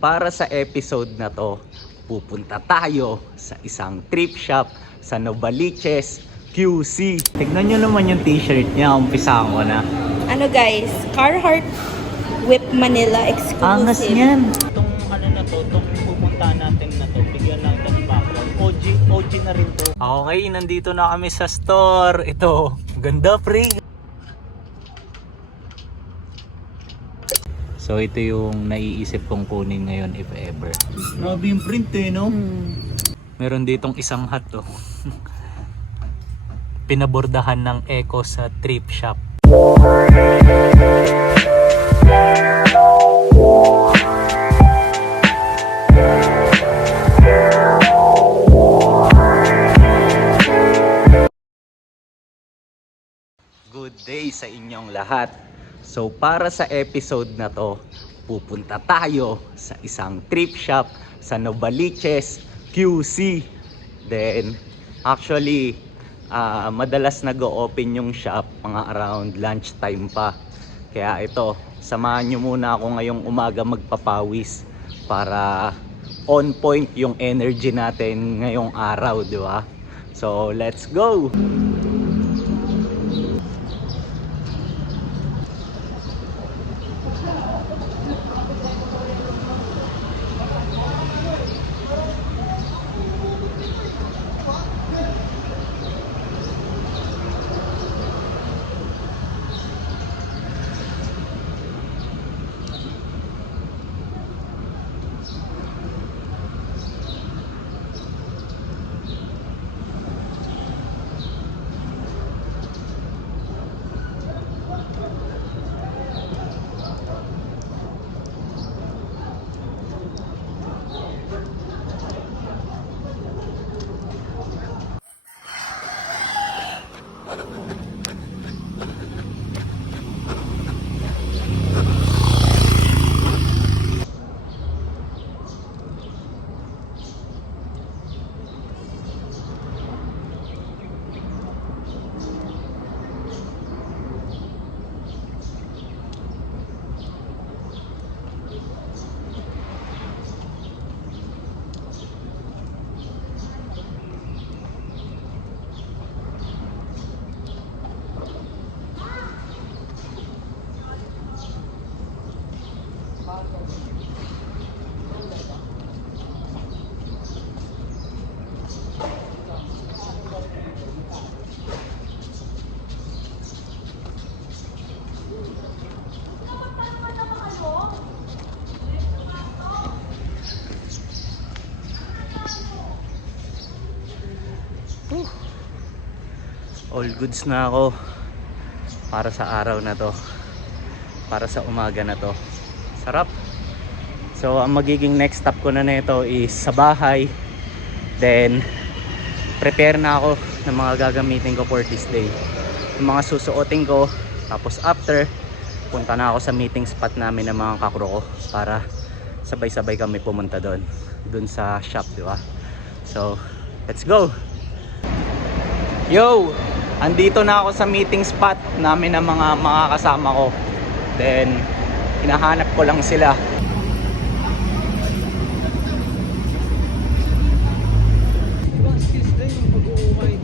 Para sa episode na to, pupunta tayo sa isang thrift shop sa Novaliches, QC. Tignan nyo naman yung t-shirt niya, umpisahan ko na. Ano guys, Carhartt Whip Manila exclusive. Angas niyan. Itong ano na to, itong pupuntahan natin na to, bigyan natin ng background. OG na rin to. Okay, nandito na kami sa store. Ito, ganda pre. So ito yung naiisip kong kunin ngayon if ever. Grabe yung print eh, no? Meron ditong isang hat oh. Pinabordahan ng Eco sa thrift shop. Good day sa inyong lahat. So para sa episode na to, pupunta tayo sa isang thrift shop sa Novaliches, QC. Then actually madalas nag-o-open yung shop mga around lunchtime pa. Kaya ito, samahan nyo muna ako ngayong umaga magpapawis para on point yung energy natin ngayong araw, di ba? So let's go! All goods na ako para sa araw na to, para sa umaga na to. Sarap. So ang magiging next stop ko na nito is sa bahay. Then prepare na ako ng mga gagamitin ko for this day, yung mga susuotin ko. Tapos after, punta na ako sa meeting spot namin ng mga kakro ko para sabay-sabay kami pumunta doon sa shop, di ba? So let's go. Yo, andito na ako sa meeting spot namin ng mga kasama ko. Then hinahanap ko lang sila. Ibang skills din yung pag-uukay.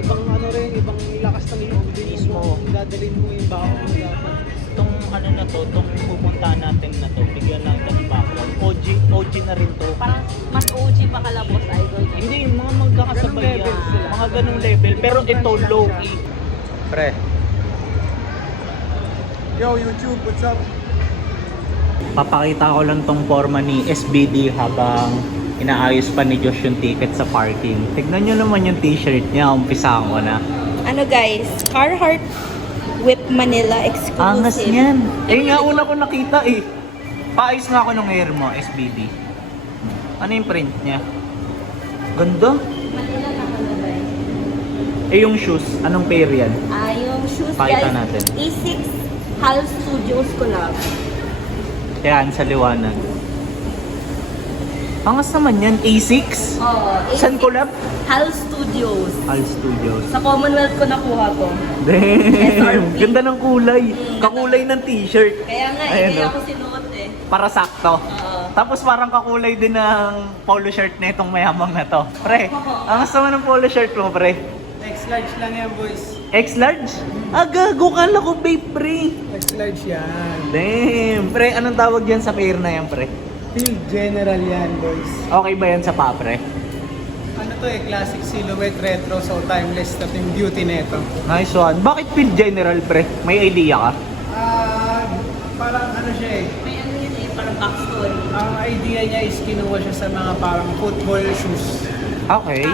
Ibang ano rin, ibang lakas ng loob din mismo. Dadalhin mo yung baho mo dapat. Itong ano na to, itong pupuntahan natin na to, bigyan natin ng background. OG na rin to. Parang mas OG pa kalabos, idol. Hindi, mga magkakasabay yan. Mga ganung level. Pero ito low-key. Pre, Yo, YouTube, what's up? papakita ko lang tong forma ni SBD habang inaayos pa ni Josh yung ticket sa parking. Tignan nyo naman yung t-shirt niya, umpisahan ko na. Ano guys, Carhartt Whip Manila exclusive. Angas niyan. Eh nga una ko nakita eh. Paayos nga ako ng hair mo, SBD. Ano yung print niya? Ganda. Manila nakalagay. Eh yung shoes, anong pair yan? Yung shoes Pakita guys, natin. A6 HAL Studios collab. Yan, sa liwanag. Angas naman yan, A6? Oo, Saan collab? HAL Studios. HAL Studios. Sa Commonwealth ko nakuha to. Damn! SRP. Ganda ng kulay. Kakulay ng t-shirt. Kaya nga, Ayan, hindi oh. ako sinuot eh. para sakto. Tapos parang kakulay din ng polo shirt na itong mayamang na to. Pre, ang sama ng polo shirt mo, pre? X-large lang yan, boys. X-large? Ah, gago, kala ko babe, pre. X-large yan. Damn. Pre, anong tawag yan sa pair na yan, pre? Field general yan, boys. Okay ba yan sa pa, pre? Ano to classic silhouette retro, so timeless na yung beauty nito. Nice one. Bakit field general, pre? May idea ka? Parang ano siya May ano yun parang backstory. Ang idea niya is kinuha siya sa mga parang football shoes. Okay.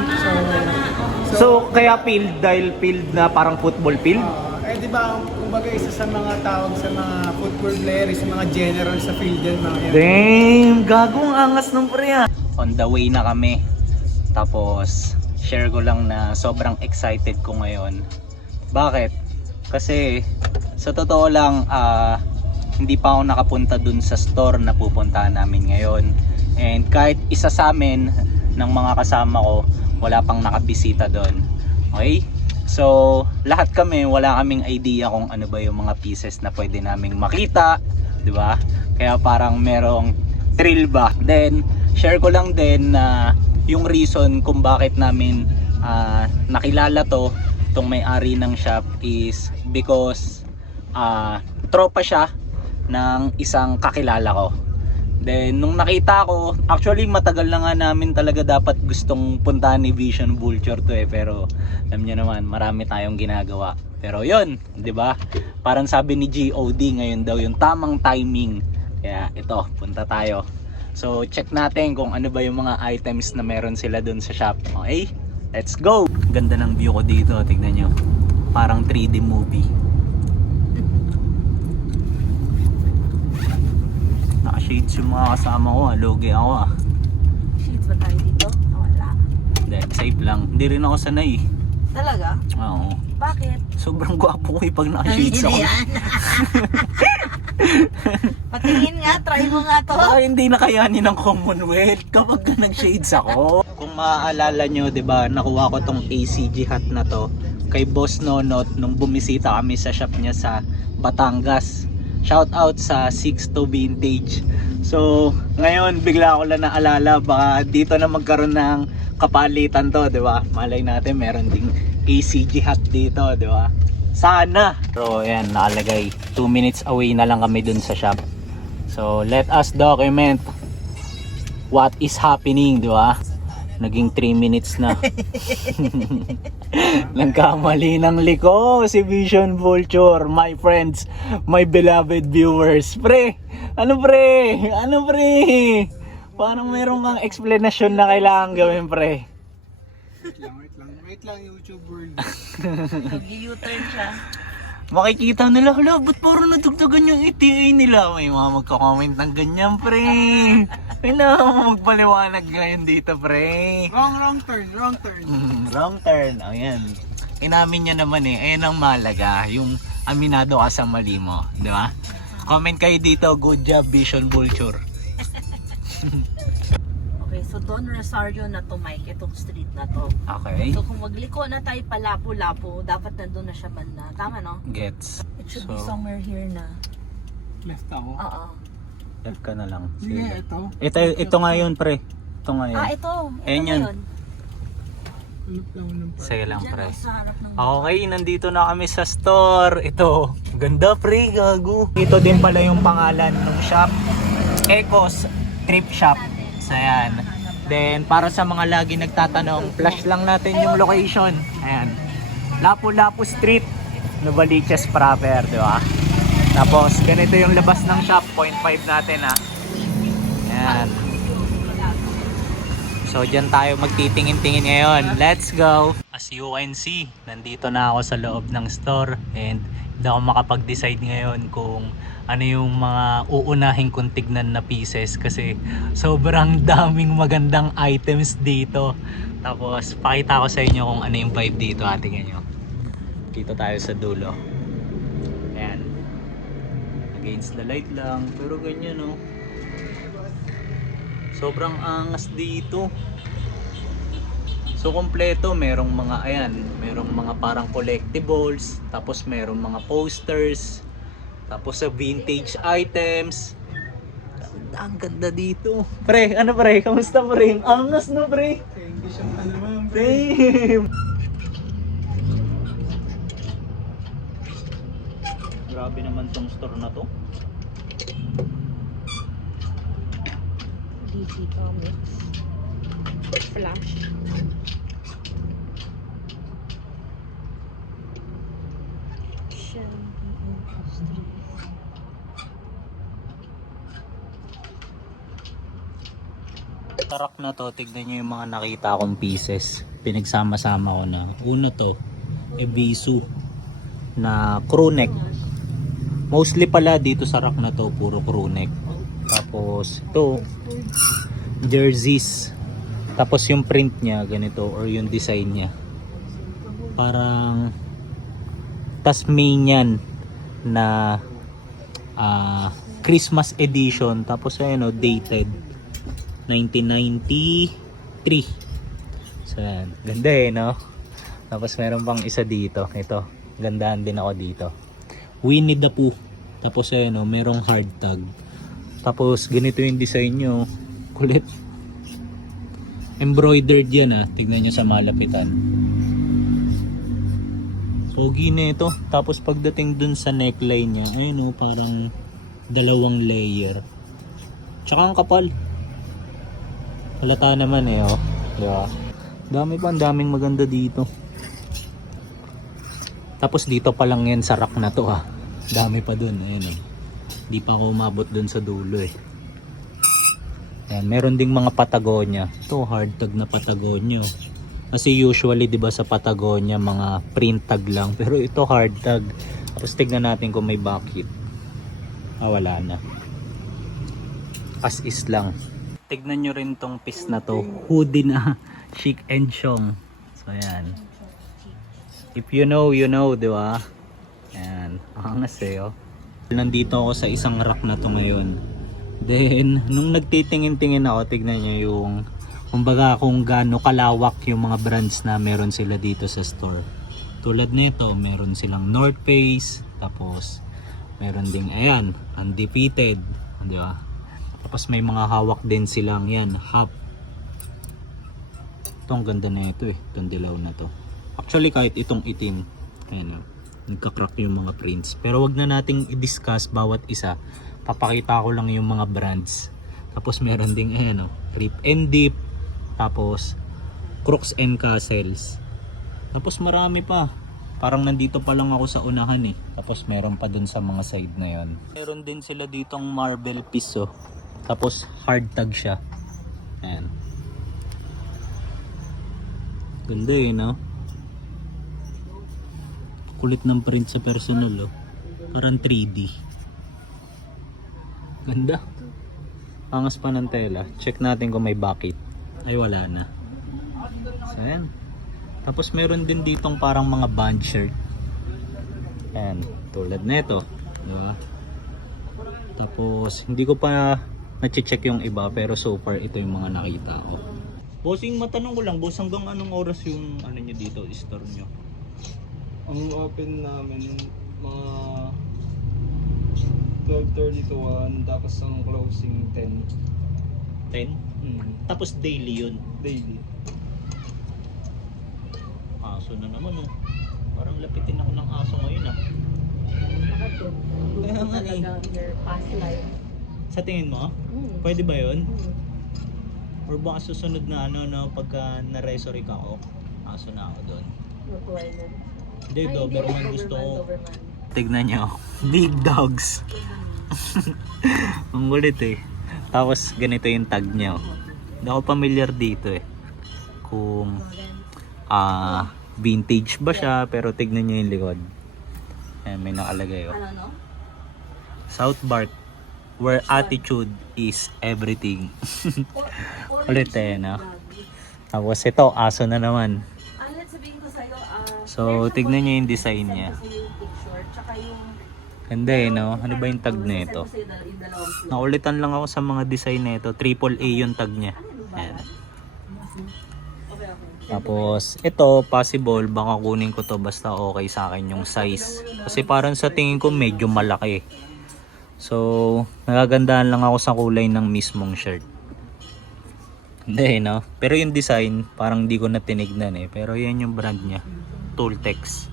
So, So, kaya field dahil field na parang football field? di ba, kumbaga isa sa mga tawag sa mga football player, is mga general sa field yan, mga yan. Damn, gagong angas ng pre ah. On the way na kami. Tapos, share ko lang na sobrang excited ko ngayon. Bakit? Kasi, sa totoo lang, hindi pa ako nakapunta dun sa store na pupuntahan namin ngayon. And kahit isa sa amin ng mga kasama ko, wala pang nakabisita doon. Okay? So, lahat kami, wala kaming idea kung ano ba yung mga pieces na pwede naming makita, 'di ba? Kaya parang merong thrill ba. Then, share ko lang din na yung reason kung bakit namin nakilala tong may-ari ng shop is because tropa siya ng isang kakilala ko. Then nung nakita ko, actually matagal na nga namin talaga dapat gustong puntahan ni Vision Vulture to pero alam niyo naman, marami tayong ginagawa. Pero yun, 'di ba? Parang sabi ni GOD, ngayon daw yung tamang timing. Kaya ito, punta tayo. So check natin kung ano ba yung mga items na meron sila dun sa shop. Okay? Let's go! Ganda ng view ko dito, tignan nyo. Parang 3D movie. Naka-shades yung mga kasama ko, logi ako ah. Shades ba tayo dito? Wala. Hindi, safe lang. Hindi rin ako sanay. Talaga? Oo. Bakit? Sobrang gwapo ko pag naka-shades ako. Patingin nga, try mo nga to. Baka hindi na kayanin ng Commonwealth kapag nag-shades ako. Kung maaalala nyo, diba, nakuha ko tong ACG hat na to kay Boss Nonot nung bumisita kami sa shop niya sa Batangas. Shout out sa 62 Vintage. So, ngayon bigla ko lang naalala, baka dito na magkaroon ng kapalitan to, diba? Malay natin meron ding ACG hat dito, diba? Sana! So, ayan, nakalagay 2 minutes away na lang kami dun sa shop. So, let us document what is happening, di ba? Naging 3 minutes na. Nagkamali ng liko si Vision Vulture, my friends, my beloved viewers. Pre! Ano pre? Ano pre? Parang meron kang explanation na kailangan gawin, pre. Wait lang, YouTube world. Nag-U-turn siya. Makikita nila, hala, ba't parang nadugdagan yung ETA nila? May mga magka-comment ng ganyan, pre. Kailangan mo magpaliwanag ngayon dito, pre. Wrong turn. Wrong turn. Ayan. Inamin niya naman eh. Ayan ang mahalaga. Yung aminado ka sa mali mo. Di ba? Comment kayo dito. Good job, Vision Vulture. Okay, so Don Rosario na to, Mike, itong street na to. Okay. So kung magliko na tayo pa Lapu-Lapu, dapat nandun na siya banda. Tama, no? Gets. It should be somewhere here na. Left ako. Oo. Help ka na lang. Sige, ito. Ito nga yun, pre. Ito nga yun. Ito. Ayan na yun. Tulog lang ng Sige lang, Diyan, pre. sa harap ng... Okay, nandito na kami sa store. Ito, ganda pre, gago. Ito din pala yung pangalan ng shop. Ecos Trip Shop. So ayan. Then para sa mga lagi nagtatanong, flash lang natin yung location. Ayan. Lapu-Lapu Street, Novaliches proper, di ba? Tapos ganito yung labas ng shop, 0.5 natin ha. Ayan. So dyan tayo magtitingin-tingin ngayon. Let's go! As you can see, nandito na ako sa loob ng store and hindi ako makapag-decide ngayon kung ano yung mga uunahin kong tignan na pieces kasi sobrang daming magandang items dito. Tapos pakita ko sa inyo kung ano yung vibe dito. Tingnan nyo. Dito tayo sa dulo. Ayan. Against the light lang. Pero ganyan no. Sobrang angas dito. So kompleto, merong mga ayan, merong mga parang collectibles, tapos merong mga posters, tapos sa vintage items. Ang ganda dito. Pre, ano pre? Kamusta pre? Angas no pre? Hindi siya naman, Damn! Grabe naman tong store na to. DC Comics. Flash. Shelby Industries. Tarak na to, tignan nyo yung mga nakita kong pieces. Pinagsama-sama ko na. Una to, Ebisu na crew neck. Mostly pala dito sa rack na to, puro crew neck. Tapos ito, jerseys. Tapos yung print niya ganito or yung design niya. Parang Tasmanian na Christmas edition. Tapos ayun o, dated 1993. So yan, ganda eh no. Tapos meron pang isa dito. Ito, gandaan din ako dito. Winnie the Pooh. Tapos ayun o, merong hard tag. Tapos ganito yung design nyo. Kulit. Embroidered yan ah. Tignan nyo sa malapitan. Pogi na ito. Tapos pagdating dun sa neckline niya, ayun o, parang dalawang layer. Tsaka ang kapal. Halata naman eh oh. Diba? Dami pa, ang daming maganda dito. Tapos dito pa lang yan sa rack na to ah. Dami pa dun, ayun eh. Di pa ako umabot dun sa dulo eh. Ayan, meron ding mga Patagonia. Ito hard tag na Patagonia. Kasi usually 'di ba sa Patagonia mga print tag lang, pero ito hard tag. Tapos tignan natin kung may bucket. Ah, wala na. As is lang. Tignan nyo rin tong piece na to. Hoodie na chic and chong. So ayan. If you know, you know, di ba? Ayan. Angas eh, oh. Nandito ako sa isang rack na to ngayon. Then, nung nagtitingin-tingin ako, tignan nyo yung kumbaga kung gaano kalawak yung mga brands na meron sila dito sa store. Tulad nito, meron silang North Face, tapos meron ding, ayan, Undefeated. Di ba? Tapos may mga hawak din silang yan, Hop. Ito ang ganda na ito eh, itong dilaw na to. Actually kahit itong itim, ayan, nagka-crack yung mga prints. Pero wag na nating i-discuss bawat isa. Papakita ko lang yung mga brands. Tapos meron ding ayan, Rip and Dip. Tapos Crooks and Castles. Tapos marami pa. Parang nandito pa lang ako sa unahan eh. Tapos meron pa dun sa mga side na yon. Meron din sila ditong marble piece oh. Tapos hard tag siya. Ayan. Ganda eh no? Kulit ng print sa personal oh. Parang 3D. Ganda. Angas pa ng tela. Check natin kung may bucket. Ay wala na. So ayan. Tapos meron din ditong parang mga band shirt. Ayan. Tulad nito. Diba? Tapos hindi ko pa na-check yung iba. Pero so far ito yung mga nakita ko. Bossing, matanong ko lang. Boss, hanggang anong oras yung ano nyo dito? Store nyo? Ang open namin mga 12:30 to 1, tapos ang closing 10. 10? Tapos daily yun. Daily. Aso na naman oh. Parang lapitin ako ng aso ngayon ah. Kaya nga eh. Your past life. Sa tingin mo? Pwede ba yun? Or baka susunod na ano no, pagka na-resurrect ako, aso na ako doon. Hindi, Doberman gusto ko. Tignan nyo, big dogs. Ang kulit eh. Tapos ganito yung tag nyo. Hindi ako familiar dito eh. Kung vintage ba siya, pero tignan nyo yung likod. Ayan, may nakalagay oh. South Park, where attitude is everything. Kulit eh, no? Tapos ito, aso na naman. So, tignan nyo yung design niya. Ganda eh, no? Ano ba yung tag na ito? Naulitan lang ako sa mga design na ito. AAA yung tag niya. Ayan. Tapos, ito, possible, baka kunin ko to basta okay sa akin yung size. Kasi parang sa tingin ko medyo malaki. So, nagagandahan lang ako sa kulay ng mismong shirt. Hindi, no? Pero yung design, parang di ko na tinignan eh. Pero yan yung brand niya. Tooltex.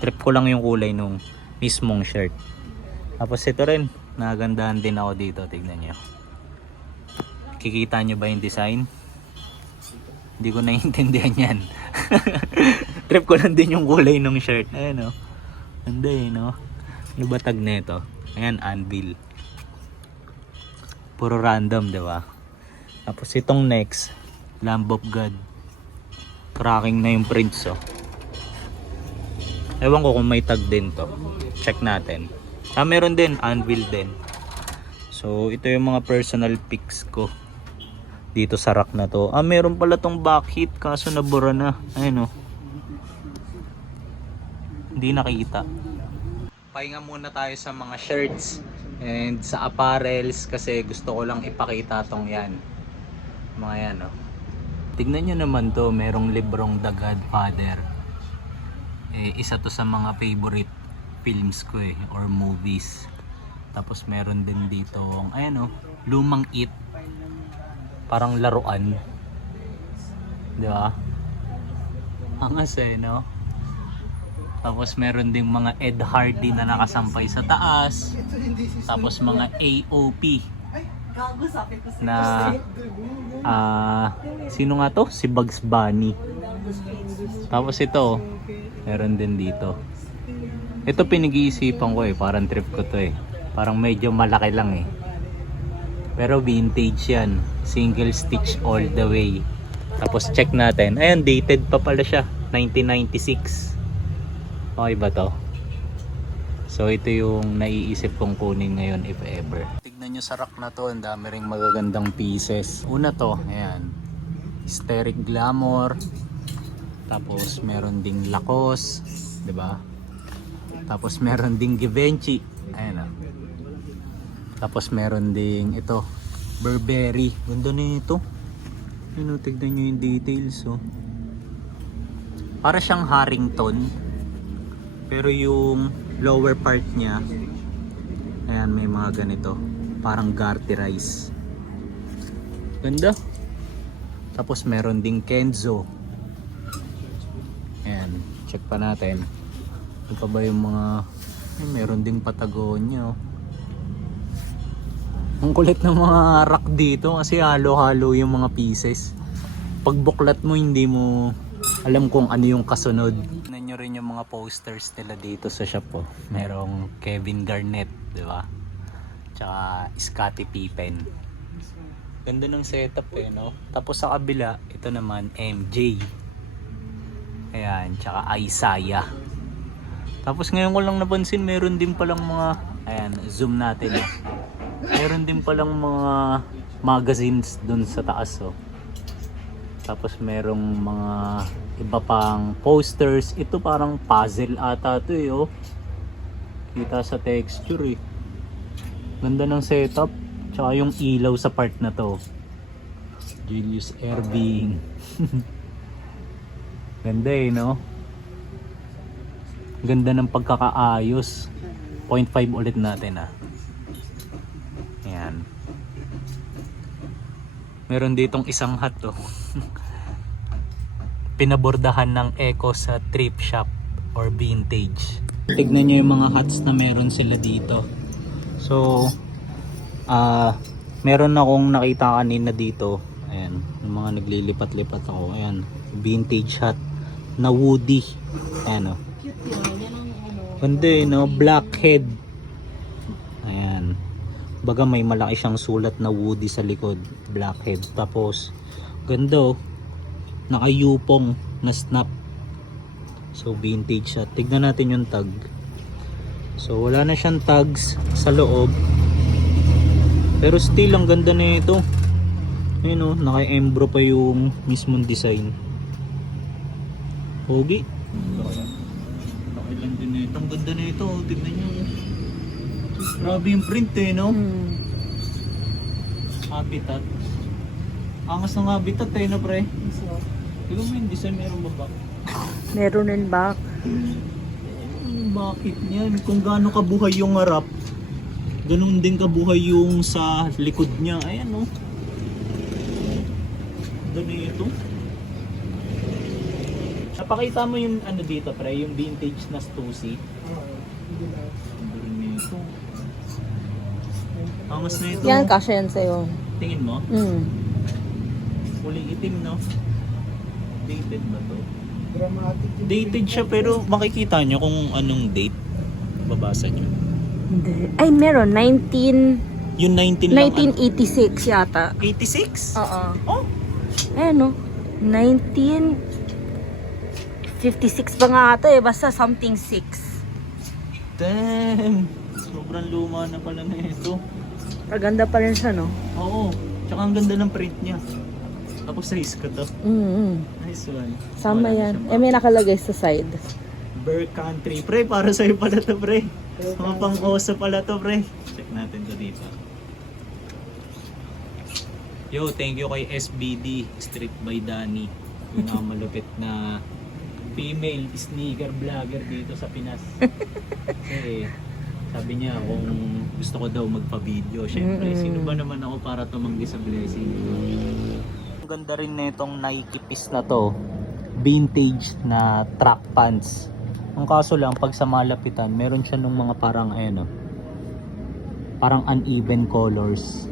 Trip ko lang yung kulay nung mismong shirt. Tapos ito rin, nagagandahan din ako dito. Tignan nyo. Kikita nyo ba yung design? Hindi ko naiintindihan yan. Trip ko lang din yung kulay ng shirt. Ayan, no? Hindi, no? Ano ba tag nito? Ayan, anvil. Puro random, di ba? Tapos itong next, Lamb of God. Cracking na yung prints, oh. Ewan ko kung may tag din to. Check natin. Meron din, anvil din. So, ito yung mga personal picks ko dito sa rack na to. Meron pala tong back hit, kaso nabura na. Ayun, oh. Hindi nakita. Pahinga muna tayo sa mga shirts and sa apparels kasi gusto ko lang ipakita tong yan. Mga yan, oh. Tignan nyo naman to, merong librong The Godfather. Isa to sa mga favorite films ko eh, or movies. Tapos meron din dito, ayan, oh, lumang It. Parang laruan. Di ba? Angas eh, no? Tapos meron ding mga Ed Hardy na nakasampay sa taas. Tapos mga AOP na sino nga to? Si Bugs Bunny. Tapos ito, meron din dito. Ito pinag-iisipan ko eh, parang trip ko to eh. Parang medyo malaki lang eh. Pero vintage yan. Single stitch all the way. Tapos check natin. Ayan, dated pa pala siya. 1996. Okay ba to? So ito yung naiisip kong kunin ngayon if ever. Tignan nyo sa rack na to, ang dami ring magagandang pieces. Una to, ayan, Hysteric Glamour. Tapos meron ding Lacoste, 'di ba? Tapos meron ding Givenchy. Ayan ah. Tapos meron ding ito, Burberry. Ganda nito. Ano, tignan nyo yung details, oh. Para siyang Harrington. Pero yung lower part niya, ayan, may mga ganito. Parang garterize. Ganda. Tapos meron ding Kenzo. Ayan, check pa natin. Ano pa ba yung mga... meron ding Patagonia, oh. Ang kulit ng mga rack dito kasi halo-halo yung mga pieces. Pag buklat mo, hindi mo alam kung ano yung kasunod. Tignan nyo rin yung mga posters nila dito sa shop, oh. Merong Kevin Garnett, di ba? Tsaka Scottie Pippen. Ganda ng setup eh, no? Tapos sa kabila, ito naman MJ. Ayan, tsaka Isaiah. Tapos ngayon ko lang napansin, meron din palang mga, ayan, zoom natin, eh. Meron din palang mga magazines dun sa taas, oh. Tapos merong mga iba pang posters. Ito parang puzzle ata to eh, oh. Kita sa texture eh. Ganda ng setup. Tsaka yung ilaw sa part na to. Julius Erving. Ganda eh, no? Ganda ng pagkakaayos. 0.5 ulit natin ah. Ayan. Meron ditong isang hat, oh. Pinabordahan ng Eco sa thrift shop or vintage. Tignan nyo yung mga hats na meron sila dito. So, meron akong nakita kanina dito. Ayan, yung mga naglilipat-lipat ako. Ayan, vintage hat na Woody. Ayan, oh. Ganda eh, no? Blackhead. Ayan. Baga may malaki siyang sulat na Woody sa likod. Blackhead. Tapos, ganda, oh. Nakayupong na snap. So vintage siya. Tignan natin yung tag. So wala na siyang tags sa loob. Pero still ang ganda na ito. Ayun, oh, naka-embro pa yung mismong design. Pogi. Nakilang din na ito. Ang ganda na ito. Tignan nyo. Grabe yung print eh, no? Habitat. Angas ng habitat eh, no, pre? Tignan mo yung design, meron ba ba? Meron din back. Bakit niyan? Kung gaano kabuhay yung harap, Ganun din kabuhay yung sa likod niya. Ayan oh. Ganito. Napakita mo yung ano dito pre, yung vintage na Stussy. Ganito. Angas na ito. Yan, kasha yan sa'yo. Tingin mo? Kulay itim no? Dated ba to? Dated siya pero makikita nyo kung anong date. Babasa nyo. Hindi. Ay, meron. Yung 19 lang. 1986 yata. 86? Oo. Oh? Ayan, no? 1956 ba nga ata eh. Basta something 6. Damn! Sobrang luma na pala na ito. Paganda pa rin siya, no? Oo. Tsaka ang ganda ng print niya. Tapos size ko to. Nice one. Sama Wala na yan. siyang Eh, may nakalagay sa side. Bear Country. Pre, para sa'yo pala to, pre. Mga pang-osa pala to, pre. Check natin to dito. Yo, thank you kay SBD, Street by Danny. Yung mga malupit na female sneaker vlogger dito sa Pinas. Kasi sabi niya kung gusto ko daw magpa-video. Syempre, sino ba naman ako para tumanggi sa blessing? Ang ganda rin na itong Nike piece na to. Vintage na track pants. Ang kaso lang, pag sa malapitan, meron siya nung mga parang parang uneven colors.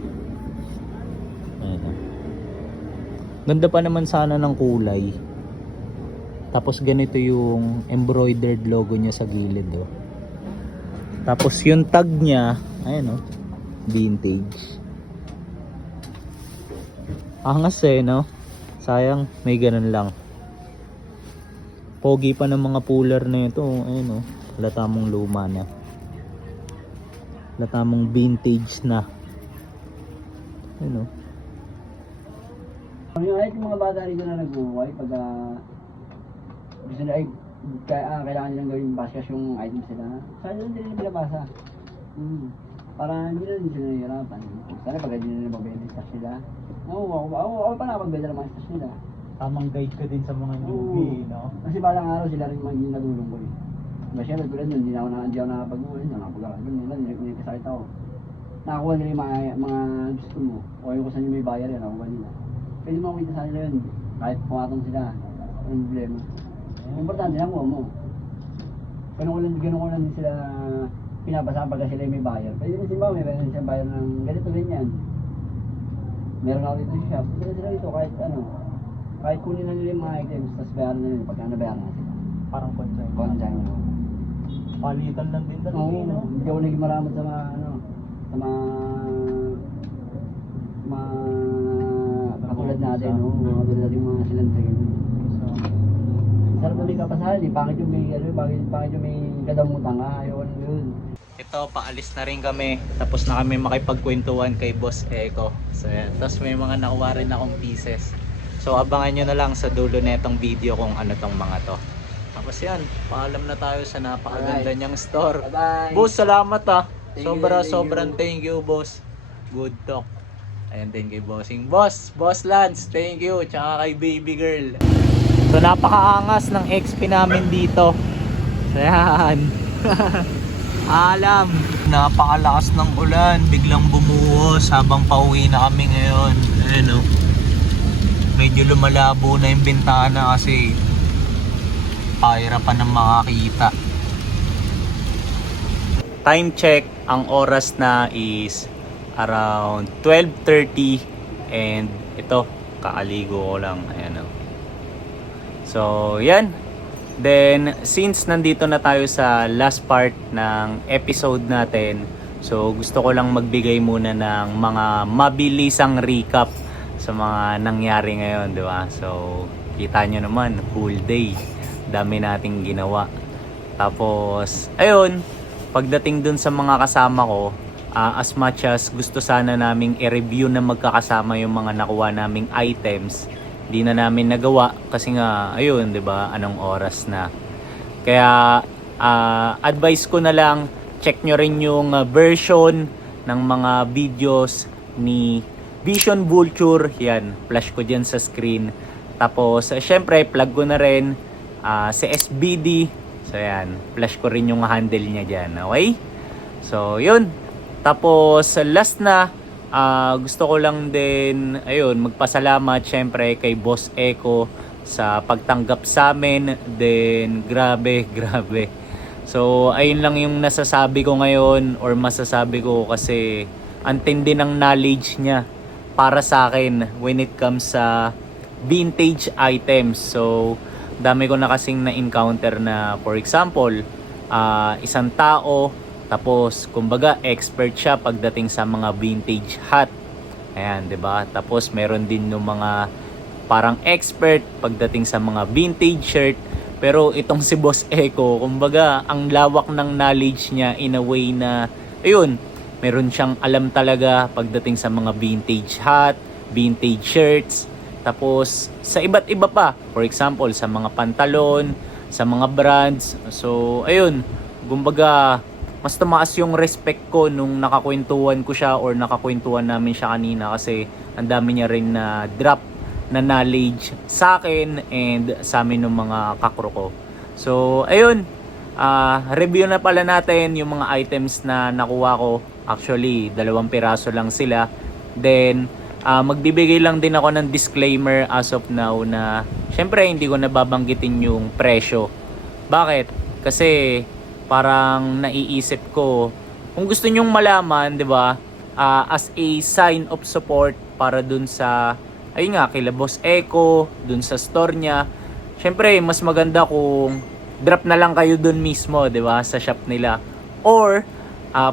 Ganda pa naman sana ng kulay. Tapos ganito yung embroidered logo niya sa gilid. Oh. Tapos yung tag niya, ayan vintage. Angas no? Sayang, may ganun lang. Pogi pa ng mga puller na ito. Ayun halata mong luma na. Halata mong vintage na. Ayun Yung mga bata rito na nag-uway pag gusto nila ay kailangan nilang gawin baskas yung items nila. Sana hindi nila pinabasa. Para hindi na din sila nahihirapan. Sana pag hindi nila mabenta stash nila. Ako pa nakapagbenta ng mga stash nila. tamang guide ka din sa mga newbie, no? Kasi balang araw sila rin mga nagulong ko eh. Diba siya, tulad nun, hindi ako nakapag-uwi, hindi ako nakapag-aral. Hindi kasakit ako. Nakakuha nila yung mga gusto mo. O yung kung saan yung may bayar yan, nakuha nila. Pwede mo makita sa nila yun. Kahit pumatong sila, walang problema. Importante, nakuha mo. Ganun ko lang din sila pinapasama pagka sila yung may bayar. Pwede rin sila may meron siyang bayar ng ganito ganyan. Meron ako dito sa shop. Pwede sila dito kahit kunin na nila yung mga items, tapos bayaran na nila pagka nabayaran na sila. Parang consign. Consign mo. Palitan lang din talaga, Oo, no? hindi ako naging maramot sa mga katulad natin, no? Mga katulad natin mga silansagan. Sarap na may kapasahan eh. Bakit yung may kadamutan ka? Ayaw ko yun. Ito, paalis na rin kami. Tapos na kami makipagkwentuhan kay Boss Eko. So yan. Tapos may mga nakuha rin akong pieces. So abangan nyo na lang sa dulo netong video kung ano tong mga to. Tapos yan, paalam na tayo sa napakaganda niyang store. Bye-bye. Boss, salamat ah. Thank you. Sobrang thank you, boss. Good talk. Ayan din kay Bossing. Boss Lance, thank you. Tsaka kay baby girl. So napakaangas ng XP namin dito. So yan. Alam. Napakalakas ng ulan. Biglang bumuhos habang pauwi na kami ngayon. Ayan o. Medyo lumalabo na yung bintana kasi pahirapan ng makakita. Time check, ang oras na is around 12:30 and ito, kaaligo ko lang. Ayan o. So, yan. Then, since nandito na tayo sa last part ng episode natin, so gusto ko lang magbigay muna ng mga mabilisang recap sa mga nangyari ngayon, di ba? So, kita nyo naman, full day. Dami nating ginawa. Tapos, ayun, pagdating dun sa mga kasama ko, as much as gusto sana naming i-review na magkakasama yung mga nakuha naming items, di na namin nagawa kasi nga, ayun, di ba, anong oras na. Kaya, advice ko na lang, check nyo rin yung version ng mga videos ni Vision Vulture. Yan, flash ko dyan sa screen. Tapos, syempre, plug ko na rin si SBD. So, yan, flash ko rin yung handle niya dyan. Okay? So, yun. Tapos last na, gusto ko lang din ayun magpasalamat syempre kay Boss Eco sa pagtanggap sa amin. Then grabe grabe. So ayun lang yung nasasabi ko ngayon or masasabi ko kasi ang tindi ng knowledge niya para sa akin when it comes sa vintage items. So dami ko na kasing na-encounter na for example, isang tao tapos kumbaga expert siya pagdating sa mga vintage hat. Ayan, 'di ba? Tapos meron din yung mga parang expert pagdating sa mga vintage shirt. Pero itong si Boss Eco, kumbaga ang lawak ng knowledge niya in a way na ayun, meron siyang alam talaga pagdating sa mga vintage hat, vintage shirts, tapos sa iba't iba pa. For example, sa mga pantalon, sa mga brands. So, ayun, kumbaga mas tumaas yung respect ko nung nakakwentuhan ko siya or nakakwentuhan namin siya kanina kasi ang dami niya rin na drop na knowledge sa akin and sa amin ng mga kakro ko. So, ayun, review na pala natin yung mga items na nakuha ko. Actually, 2 piraso lang sila. Then, magbibigay lang din ako ng disclaimer as of now na syempre hindi ko nababanggitin yung presyo. Bakit? Kasi parang naiisip ko kung gusto nyong malaman, 'di ba? As a sign of support para dun sa ayun nga kila Boss Eco, dun sa store niya. Syempre, mas maganda kung drop na lang kayo dun mismo, 'di ba? Sa shop nila. Or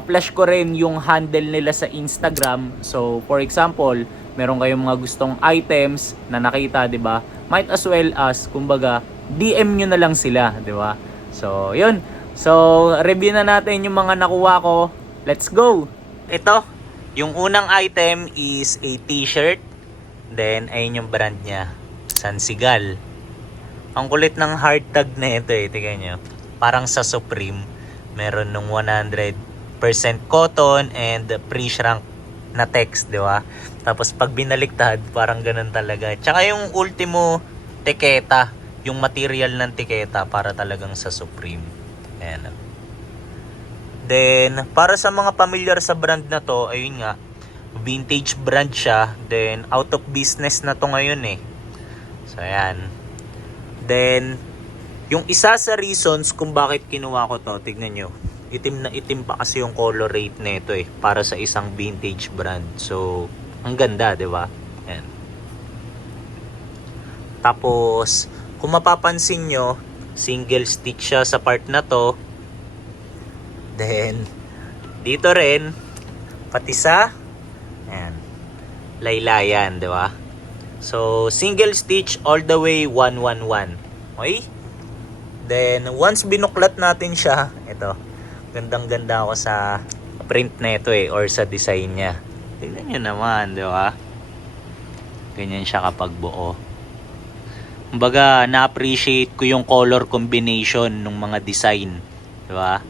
flash ko rin yung handle nila sa Instagram. So, for example, meron kayong mga gustong items na nakita, 'di ba? Might as well as kumbaga DM nyo na lang sila, 'di ba? So, 'yun. So, review na natin yung mga nakuha ko. Let's go. Ito, yung unang item is a t-shirt. Then, ayun yung brand niya. Sansigal. Ang kulit ng hard tag na ito eh. Tingnan nyo. Parang sa Supreme. Meron nung 100% cotton and pre-shrunk na text, di ba? Tapos pag binaliktad, parang ganun talaga. Tsaka yung ultimo tiketa. Yung material ng tiketa para talagang sa Supreme. Ayan. Then, para sa mga familiar sa brand na to, ayun nga, vintage brand siya. Then, out of business na to ngayon eh. So, ayan. Then, yung isa sa reasons kung bakit kinuha ko to, tignan nyo. Itim na itim pa kasi yung color rate na ito eh. Para sa isang vintage brand. So, ang ganda, di ba? Ayan. Tapos, kung mapapansin nyo, single stitch siya sa part na to. Then, dito rin, pati sa, ayan, laylayan, di ba? So, single stitch all the way 111. Okay? Then, once binuklat natin siya, ito, gandang-ganda ako sa print na ito eh, or sa design niya. Tingnan nyo naman, di ba? Ganyan siya kapag buo. Kumbaga, na-appreciate ko yung color combination ng mga design. Diba?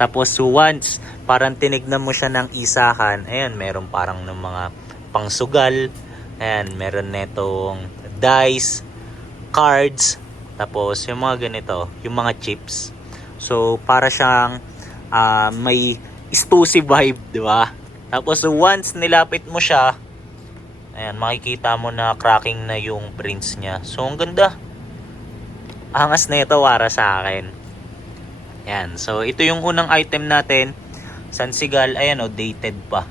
Tapos, once, parang tinignan mo siya ng isahan, ayan, meron parang ng mga pangsugal. Ayan, meron netong dice, cards, tapos yung mga ganito, yung mga chips. So, para siyang may stussy vibe, diba? Tapos, once nilapit mo siya, ayan, makikita mo na cracking na yung prints niya. So, ang ganda. Angas na ito para sa akin. Ayan. So, ito yung unang item natin. Sansigal. Ayan o, dated pa.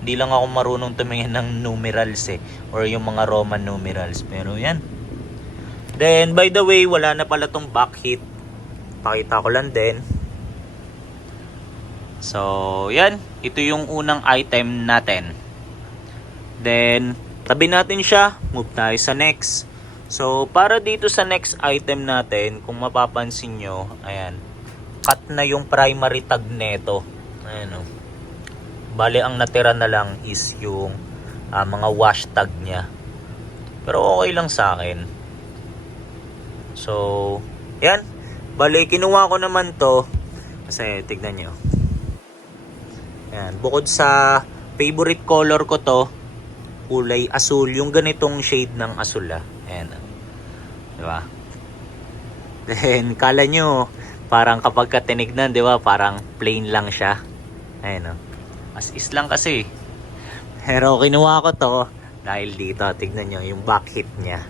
Hindi lang ako marunong tumingin ng numerals eh. Or yung mga Roman numerals. Pero yan. Then, by the way, wala na pala tong back hit. Pakita ko lang din. So, yan. Ito yung unang item natin. Then, tabi natin siya, move tayo sa next. So, para dito sa next item natin, kung mapapansin nyo, ayan, cut na yung primary tag neto. Ayan o. Bale, ang natira na lang is yung mga wash tag niya. Pero okay lang sa akin. So, yan. Bale, kinuha ko naman to. Kasi, tignan nyo. Ayan, bukod sa favorite color ko to, kulay asul, yung ganitong shade ng asul ayan, diba? Then kala nyo parang kapag tinignan, diba, parang plain lang siya, ayan As is lang kasi. Pero kinuha ko to dahil dito, tignan nyo yung back hit niya.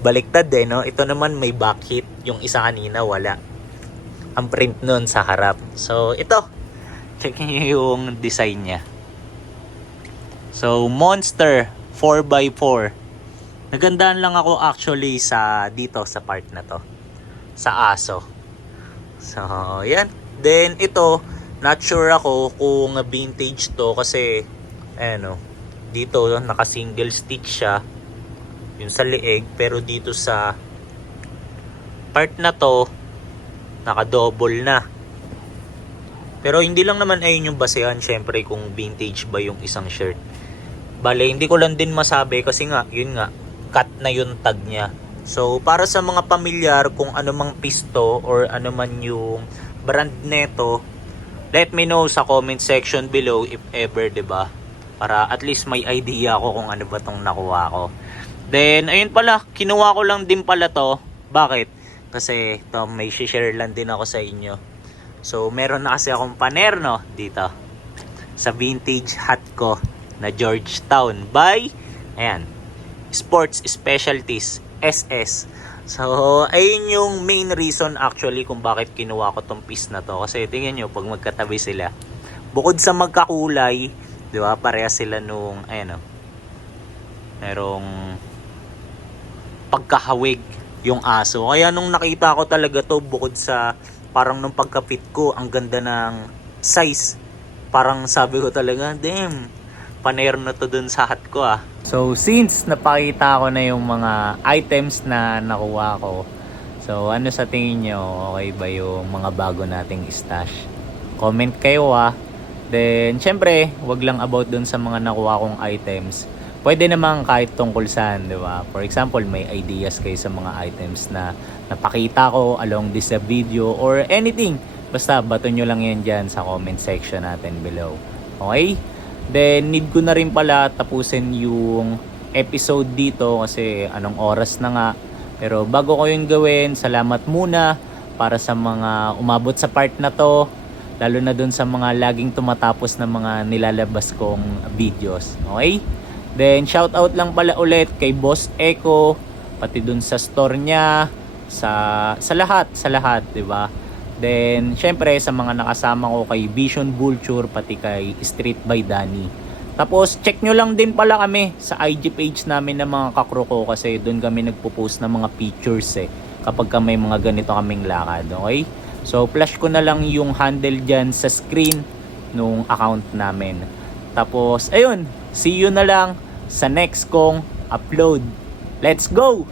Baliktad no? Ito naman may back hit. Yung isa kanina wala. Ang print nun sa harap. So ito, check nyo yung design niya. So Monster 4x4. Nagandaan lang ako actually sa dito sa part na to. Sa aso. So yan. Then ito, not sure ako kung vintage to kasi dito naka single stitch siya yung sa leeg, pero dito sa part na to naka double na. Pero hindi lang naman ayun yung basehan syempre kung vintage ba yung isang shirt. Bale, hindi ko lang din masabi kasi nga, yun nga, cut na yung tag niya. So para sa mga pamilyar kung ano mang pisto or ano man yung brand neto, let me know sa comment section below if ever, 'di ba? Para at least may idea ako kung ano ba tong nakuha ko. Then ayun pala, kinuha ko lang din pala to. Bakit? Kasi to may share lang din ako sa inyo. So meron na kasi akong panerno dito sa vintage hat ko na Georgetown by Sports Specialties SS. So, ayun yung main reason actually kung bakit kinuha ko tong piece na to. Kasi tingnan nyo, pag magkatabi sila, bukod sa magkakulay, di ba, parehas sila nung, merong pagkahawig yung aso. Kaya nung nakita ko talaga to, bukod sa parang nung pagkapit ko, ang ganda ng size. Parang sabi ko talaga, damn, paner na to dun sa hat ko ah. So since napakita ko na yung mga items na nakuha ko, so ano sa tingin nyo, okay ba yung mga bago nating stash? Comment kayo ah. Then syempre, wag lang about dun sa mga nakuha kong items. Pwede naman kahit tungkol saan, di ba? For example, may ideas kayo sa mga items na napakita ko along this video or anything. Basta bato nyo lang yan dyan sa comment section natin below. Okay? Then need ko na rin pala tapusin yung episode dito kasi anong oras na nga. Pero bago ko yung gawin, salamat muna para sa mga umabot sa part na to. Lalo na dun sa mga laging tumatapos na mga nilalabas kong videos. Okay? Then shout out lang pala ulit kay Boss Echo, pati dun sa store niya, sa lahat, 'di ba? Then syempre sa mga nakasama ko kay Vision Vulture, pati kay Street by Danny. Tapos check nyo lang din pala kami sa IG page namin ng mga kakro ko kasi doon kami nagpo-post ng mga pictures kapag may mga ganito kaming lakad, okay? So flash ko na lang yung handle dyan sa screen nung account namin. Tapos ayun, see you na lang sa next kong upload. Let's go!